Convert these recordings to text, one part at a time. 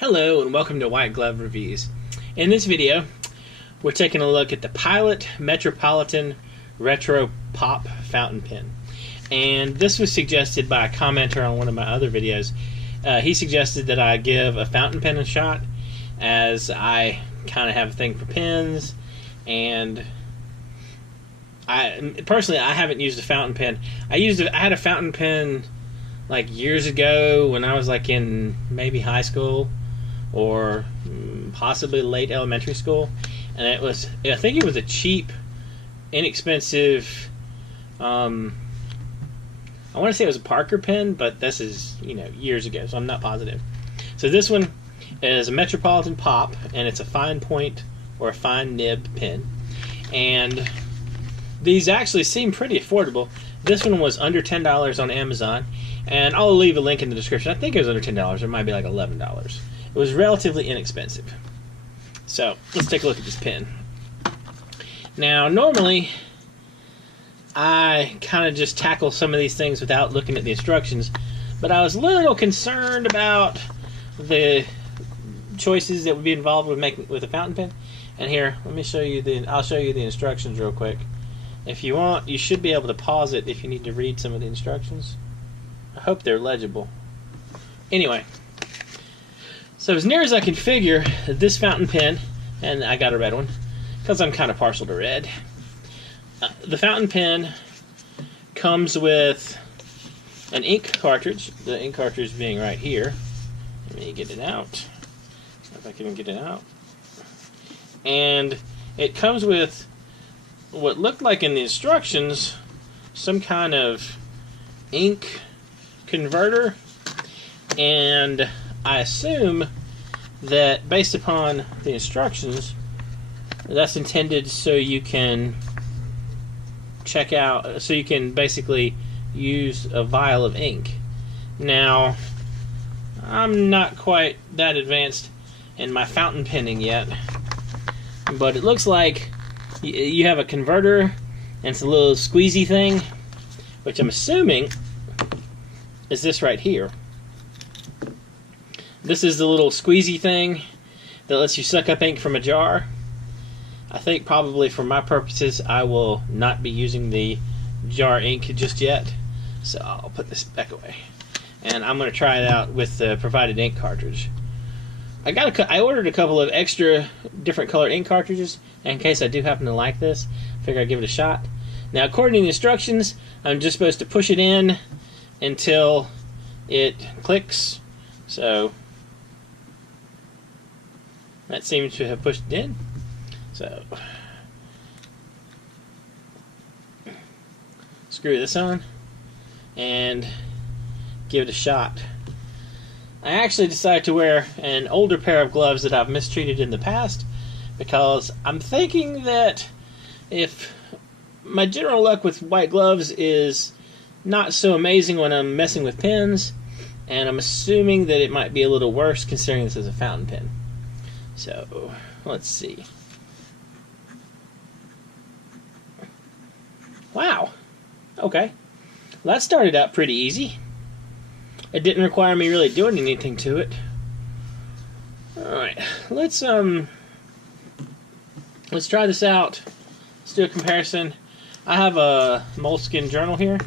Hello and welcome to White Glove Reviews. In this video, we're taking a look at the Pilot Metropolitan Retro Pop Fountain Pen. And this was suggested by a commenter on one of my other videos. He suggested that I give a fountain pen a shot, as I kind of have a thing for pens, and I haven't used a fountain pen. I had a fountain pen like years ago when I was like in maybe high school or possibly late elementary school, and I think it was a cheap, inexpensive, I want to say it was a Parker pen, but this is, years ago, so I'm not positive. So this one is a Metropolitan Pop, and it's a fine point or a fine nib pen, and these actually seem pretty affordable. This one was under $10 on Amazon, and I'll leave a link in the description. I think it was under $10. It might be like $11. It was relatively inexpensive. So let's take a look at this pen. Now, normally I kind of just tackle some of these things without looking at the instructions, but I was a little concerned about the choices that would be involved with a fountain pen. And here, I'll show you the instructions real quick. If you want, you should be able to pause it if you need to read some of the instructions. I hope they're legible. Anyway, so as near as I can figure, this fountain pen, and I got a red one because I'm kind of partial to red. The fountain pen comes with an ink cartridge, the ink cartridge being right here. Let me get it out, if I can get it out. And it comes with what looked like in the instructions some kind of ink converter, and I assume that based upon the instructions, that's intended so you can basically use a vial of ink. Now, I'm not quite that advanced in my fountain penning yet, but it looks like you have a converter, and it's a little squeezy thing, which I'm assuming is this right here. This is the little squeezy thing that lets you suck up ink from a jar. I think probably for my purposes I will not be using the jar ink just yet, so I'll put this back away. And I'm going to try it out with the provided ink cartridge. I ordered a couple of extra different color ink cartridges in case I do happen to like this. I figure I'd give it a shot. Now, according to the instructions, I'm just supposed to push it in until it clicks. So that seems to have pushed it in. So screw this on and give it a shot. I actually decided to wear an older pair of gloves that I've mistreated in the past, because I'm thinking that if my general luck with white gloves is not so amazing when I'm messing with pens, and I'm assuming that it might be a little worse considering this is a fountain pen. So let's see. Wow. Okay. Well, that started out pretty easy. It didn't require me really doing anything to it. Alright, let's try this out. Let's do a comparison. I have a moleskin journal here,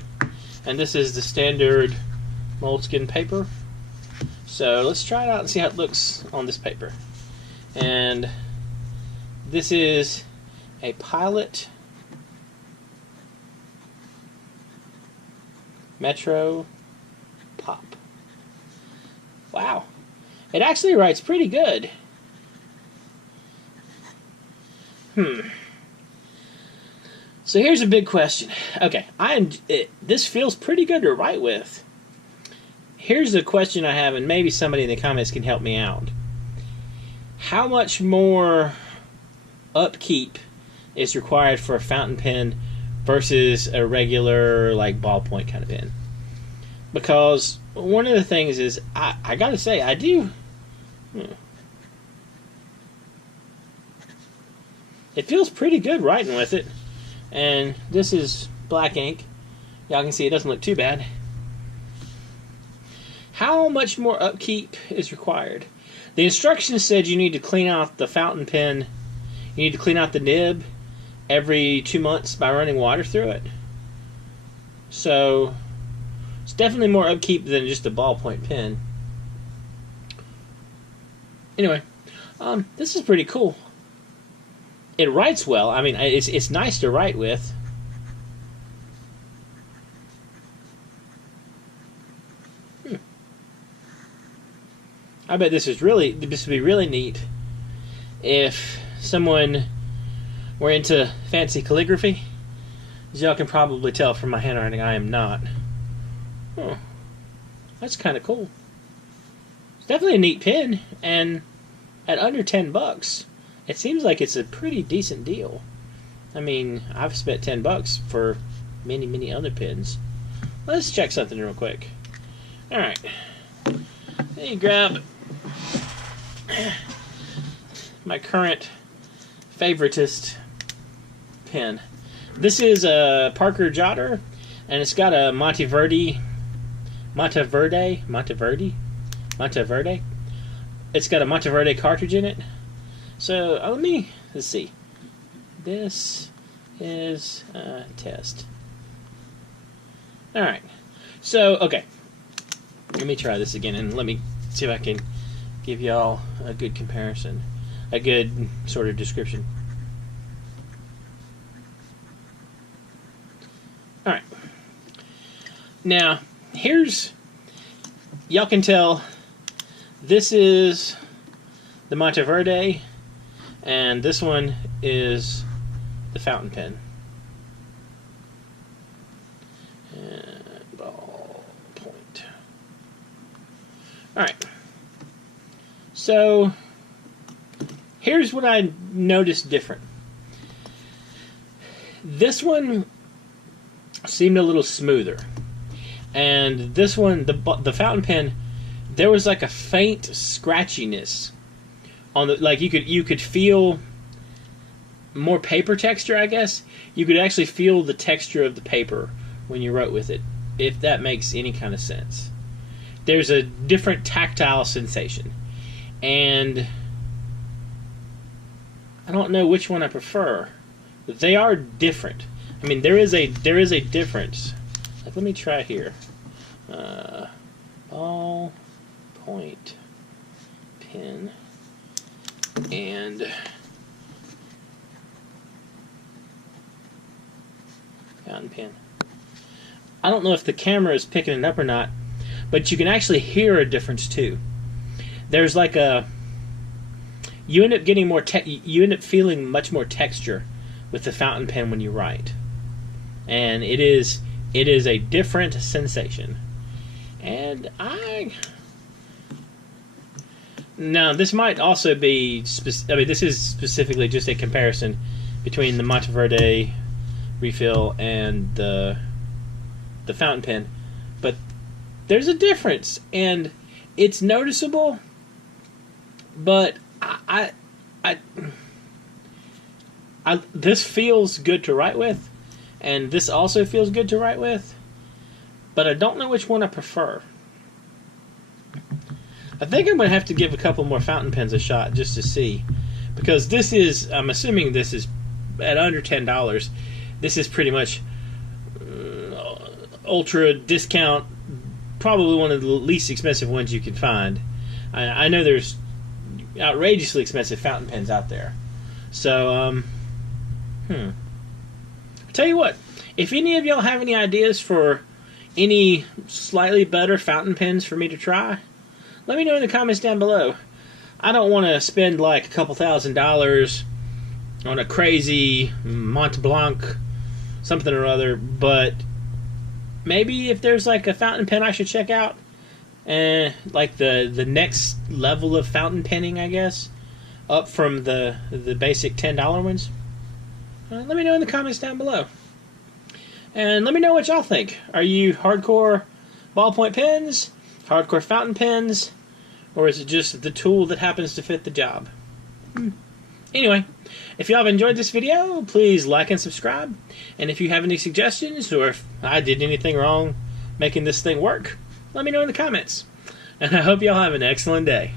and this is the standard moleskin paper. So let's try it out and see how it looks on this paper. And this is a Pilot Metro Pop. Wow, it actually writes pretty good. So here's a big question. Okay, this feels pretty good to write with. Here's the question I have, and maybe somebody in the comments can help me out. How much more upkeep is required for a fountain pen versus a regular, like, ballpoint kind of pen? Because one of the things is, I gotta say, I do. It feels pretty good writing with it. And this is black ink. Y'all can see it doesn't look too bad. How much more upkeep is required? The instructions said you need to clean out the fountain pen. You need to clean out the nib every 2 months by running water through it. So it's definitely more upkeep than just a ballpoint pen. Anyway, this is pretty cool. It writes well. I mean, it's nice to write with. I bet this would be really neat if someone were into fancy calligraphy. As y'all can probably tell from my handwriting, I am not. Oh, that's kind of cool. It's definitely a neat pen, and at under $10, it seems like it's a pretty decent deal. I mean, I've spent $10 for many, many other pens. Let's check something real quick. All right, let me grab my current favoritist pen. This is a Parker Jotter, and it's got a Monteverde. It's got a Monteverde cartridge in it. So let's see. This is a test. All right. So okay, let me try this again, and let me see if I can give y'all a good comparison, a good sort of description. All right. Now, y'all can tell this is the Monteverde, and this one is the fountain pen. And ball point. All right. So here's what I noticed different. This one seemed a little smoother, and this one, the fountain pen, there was like a faint scratchiness on the, like you could feel more paper texture, I guess. You could actually feel the texture of the paper when you wrote with it, if that makes any kind of sense. There's a different tactile sensation, and I don't know which one I prefer. They are different. I mean, there is a difference. Like, let me try here. Ball point pen and fountain pen. I don't know if the camera is picking it up or not, but you can actually hear a difference too. There's like you end up getting more you end up feeling much more texture with the fountain pen when you write, and it is a different sensation. And now this might also be I mean, this is specifically just a comparison between the Monteverde refill and the fountain pen, but there's a difference, and it's noticeable. But this feels good to write with, and this also feels good to write with, but I don't know which one I prefer. I think I'm going to have to give a couple more fountain pens a shot just to see, because this is, I'm assuming this is at under $10. This is pretty much ultra discount, probably one of the least expensive ones you can find. I know there's outrageously expensive fountain pens out there. So, I'll tell you what, if any of y'all have any ideas for any slightly better fountain pens for me to try, let me know in the comments down below. I don't want to spend like a couple $1,000s on a crazy Mont Blanc something or other, but maybe if there's like a fountain pen I should check out, like the next level of fountain penning, I guess, up from the basic $10 ones, let me know in the comments down below. And let me know what y'all think. Are you hardcore ballpoint pens, hardcore fountain pens, or is it just the tool that happens to fit the job? Anyway, if y'all have enjoyed this video, please like and subscribe. And if you have any suggestions, or if I did anything wrong making this thing work, let me know in the comments. And I hope y'all have an excellent day.